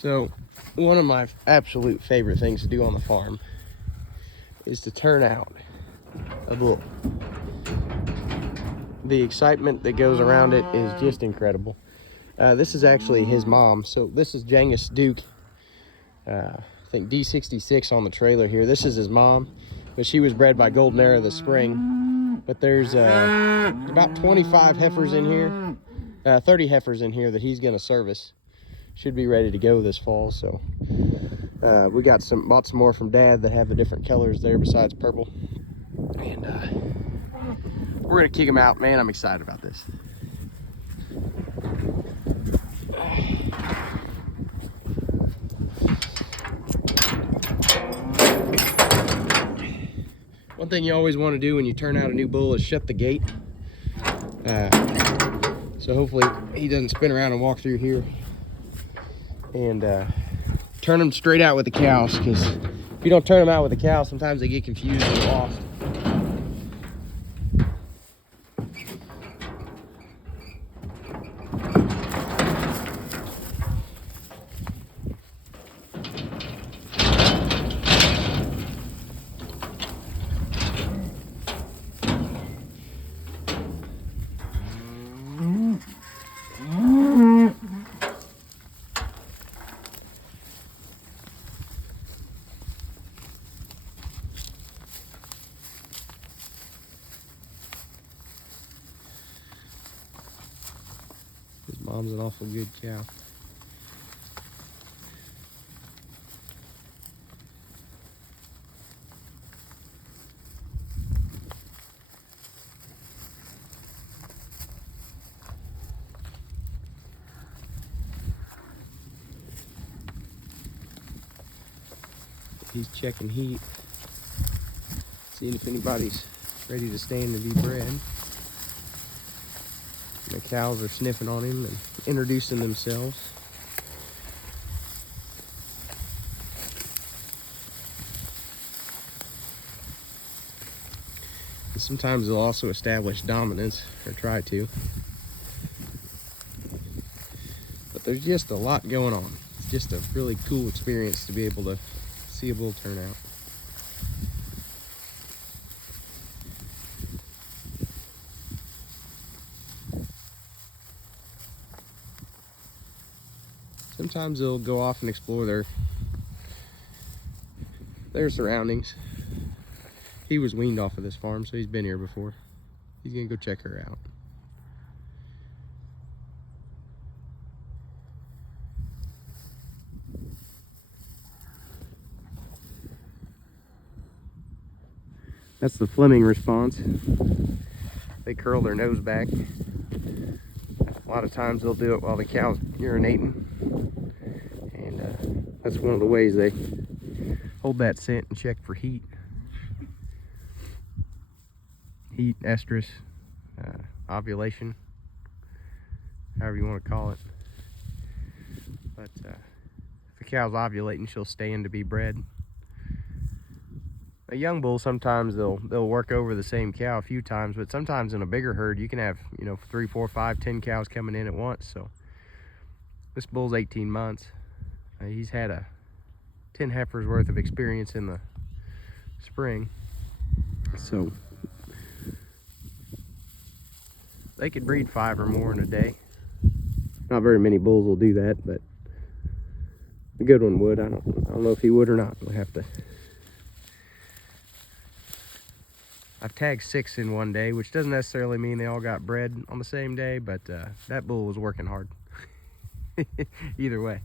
So one of my absolute favorite things to do on the farm is to turn out a bull. The excitement that goes around it is just incredible. This is actually his mom. So this is JANGUS Duke, I think D66 on the trailer here. This is his mom, but she was bred by Golden Era this spring. But there's about 25 heifers in here, 30 heifers in here that he's gonna service. Should be ready to go this fall. So we bought some more from Dad that have the different colors there besides purple, and we're gonna kick them out. Man, I'm excited about this. One thing you always want to do when you turn out a new bull is shut the gate. So hopefully he doesn't spin around and walk through here. And turn them straight out with the cows, because if you don't turn them out with the cows, sometimes they get confused and lost. His mom's an awful good cow. He's checking heat, seeing if anybody's ready to stand and be bred. The cows are sniffing on him and introducing themselves. And sometimes they'll also establish dominance, or try to. But there's just a lot going on. It's just a really cool experience to be able to see a bull turn out. Sometimes they'll go off and explore their surroundings. He was weaned off of this farm, so he's been here before. He's gonna go check her out. That's the Fleming response. They curl their nose back. A lot of times they'll do it while the cow's urinating. And that's one of the ways they hold that scent and check for heat. Heat, estrus, ovulation, however you want to call it. But if the cow's ovulating, she'll stay in to be bred. A young bull, sometimes they'll work over the same cow a few times, but sometimes in a bigger herd you can have 3, 4, 5, 10 cows coming in at once. So this bull's 18 months. He's had 10 heifers worth of experience in the spring, so they could breed 5 or more in a day. Not very many bulls will do that, but a good one would. I don't know if he would or not. We'll have to. I've tagged 6 in one day, which doesn't necessarily mean they all got bred on the same day, but that bull was working hard. Either way.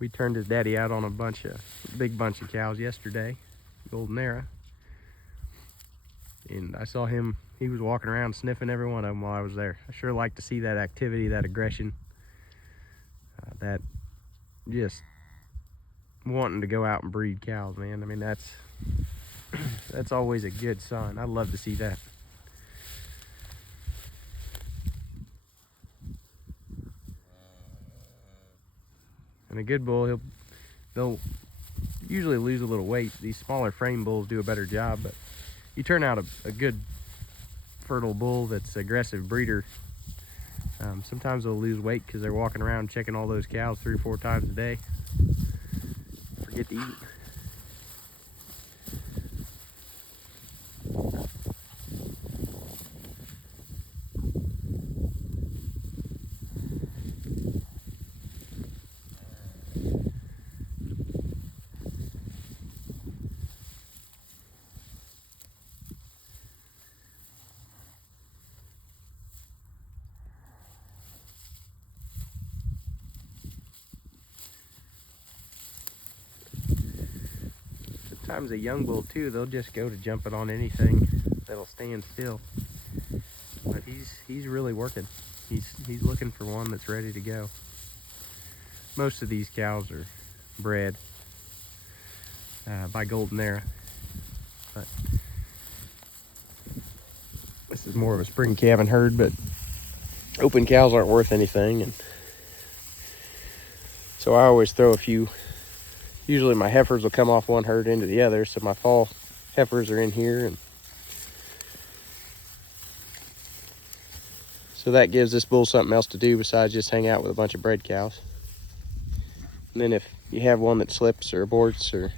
We turned his daddy out on a big bunch of cows yesterday, Golden Era. And I saw him, he was walking around sniffing every one of them while I was there. I sure like to see that activity, that aggression, that just wanting to go out and breed cows, man. I mean, that's always a good sign. I love to see that. And a good bull, they'll usually lose a little weight. These smaller frame bulls do a better job, but you turn out a good fertile bull that's aggressive breeder, sometimes they'll lose weight because they're walking around checking all those cows 3 or 4 times a day. Forget to eat. Sometimes a young bull too, they'll just go to jumping on anything that'll stand still. But he's really working. He's looking for one that's ready to go. Most of these cows are bred by Golden Era, but this is more of a spring calving herd. But open cows aren't worth anything, and so I always throw a few. Usually my heifers will come off one herd into the other, so my fall heifers are in here, and so that gives this bull something else to do besides just hang out with a bunch of bred cows. And then if you have one that slips or aborts or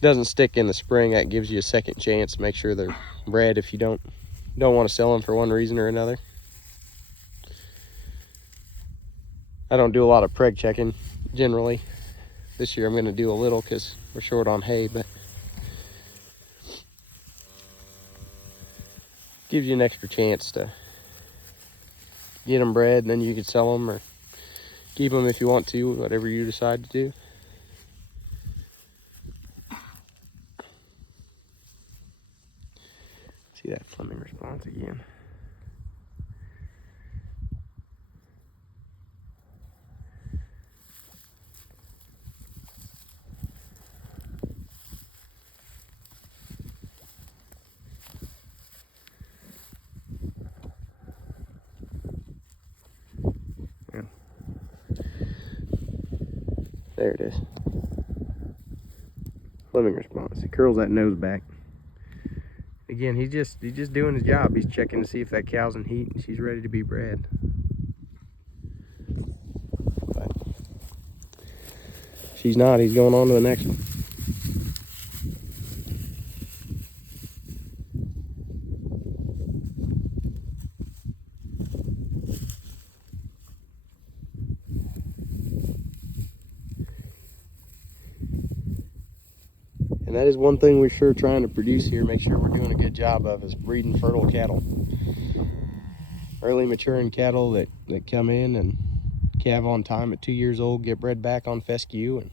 doesn't stick in the spring, that gives you a second chance to make sure they're bred if you don't want to sell them for one reason or another. I don't do a lot of preg checking generally. This year I'm going to do a little because we're short on hay, but gives you an extra chance to get them bred, and then you can sell them or keep them if you want to, whatever you decide to do. See that Fleming response again. There it is. Fleming response. He curls that nose back. Again, he's just doing his job. He's checking to see if that cow's in heat and she's ready to be bred. But if she's not, he's going on to the next one. And that is one thing we're sure trying to produce here, make sure we're doing a good job of, is breeding fertile cattle. Early maturing cattle that come in and calve on time at 2 years old, get bred back on fescue, and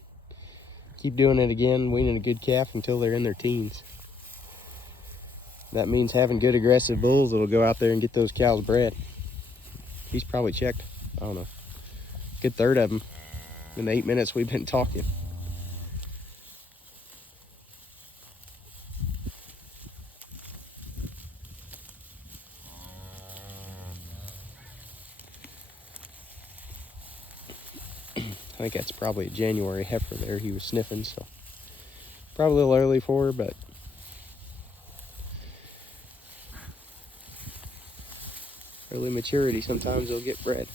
keep doing it again, weaning a good calf until they're in their teens. That means having good aggressive bulls that'll go out there and get those cows bred. He's probably checked, I don't know, a good third of them in the 8 minutes we've been talking. I think that's probably a January heifer there he was sniffing, so probably a little early for her, but early maturity, sometimes they'll get bred.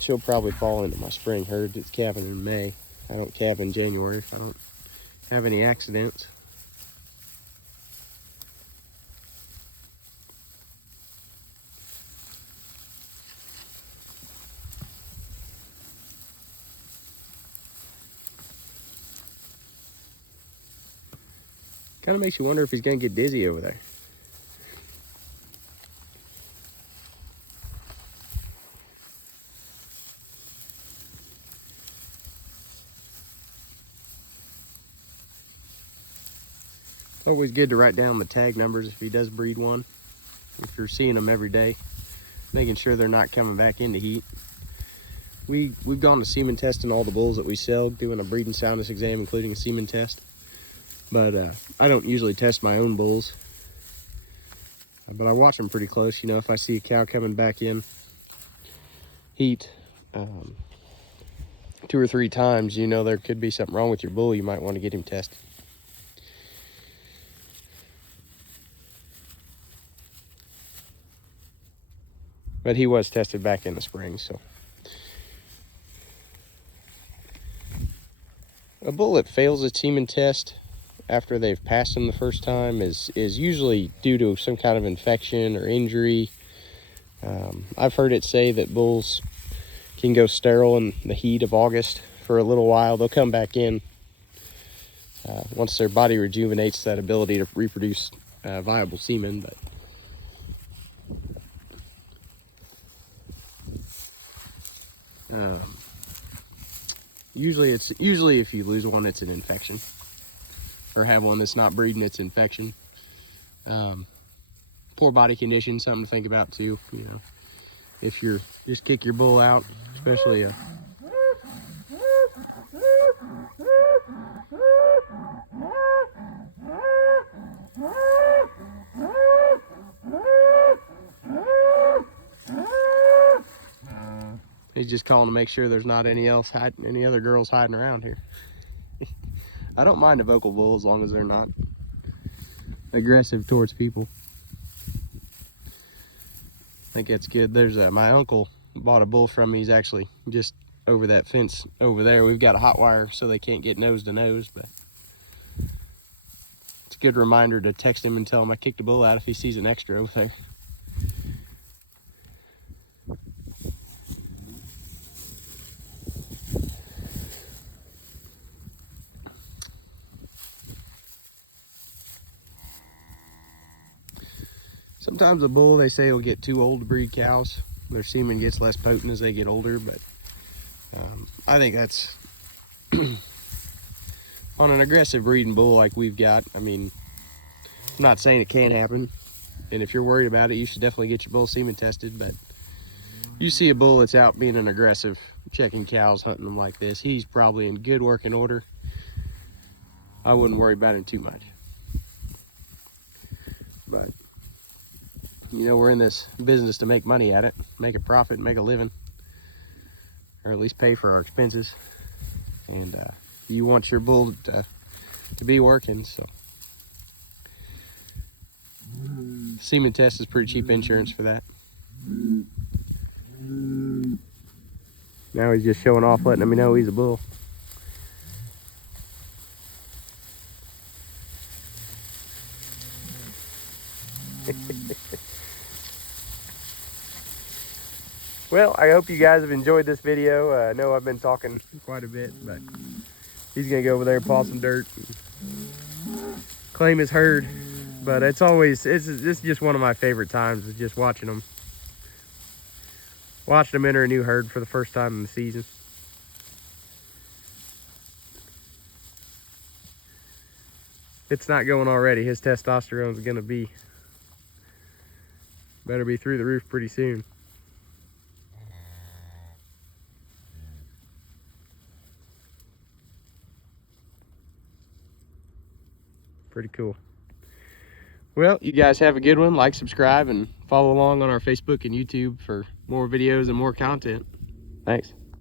She'll probably fall into my spring herd that's calving in May. I don't calve in January if I don't have any accidents. Kind of makes you wonder if he's going to get dizzy over there. It's always good to write down the tag numbers if he does breed one. If you're seeing them every day, making sure they're not coming back into heat. We've gone to semen testing all the bulls that we sell, doing a breeding soundness exam, including a semen test. But I don't usually test my own bulls. But I watch them pretty close. You know, if I see a cow coming back in heat, 2 or 3 times, you know there could be something wrong with your bull. You might want to get him tested. But he was tested back in the spring, so. A bull that fails its semen test after they've passed him the first time is usually due to some kind of infection or injury. I've heard it say that bulls can go sterile in the heat of August for a little while. They'll come back in once their body rejuvenates that ability to reproduce viable semen. But usually if you lose one, it's an infection, or have one that's not breeding, it's infection. Poor body condition, something to think about too. You know, if you're just kick your bull out, especially a he's just calling to make sure there's not any other girls hiding around here. I don't mind a vocal bull as long as they're not aggressive towards people. I think that's good. There's my uncle bought a bull from me. He's actually just over that fence over there. We've got a hot wire so they can't get nose to nose, but it's a good reminder to text him and tell him I kicked a bull out if he sees an extra over there. Sometimes a bull, they say, will get too old to breed cows. Their semen gets less potent as they get older, but I think that's on an aggressive breeding bull like we've got. I mean, I'm not saying it can't happen, and if you're worried about it, you should definitely get your bull semen tested. But you see a bull that's out being an aggressive, checking cows, hunting them like this, he's probably in good working order. I wouldn't worry about him too much. But you know, we're in this business to make money at it, make a profit, make a living, or at least pay for our expenses. And you want your bull to be working, so. Semen test is pretty cheap insurance for that. Now he's just showing off, letting me know he's a bull. Well, I hope you guys have enjoyed this video. I know I've been talking quite a bit, but he's gonna go over there and paw some dirt and claim his herd. But it's just one of my favorite times, is just watching them enter a new herd for the first time in the season. It's not going already. His testosterone's gonna better be through the roof pretty soon. Pretty cool. Well, you guys have a good one. Like, subscribe, and follow along on our Facebook and YouTube for more videos and more content. Thanks.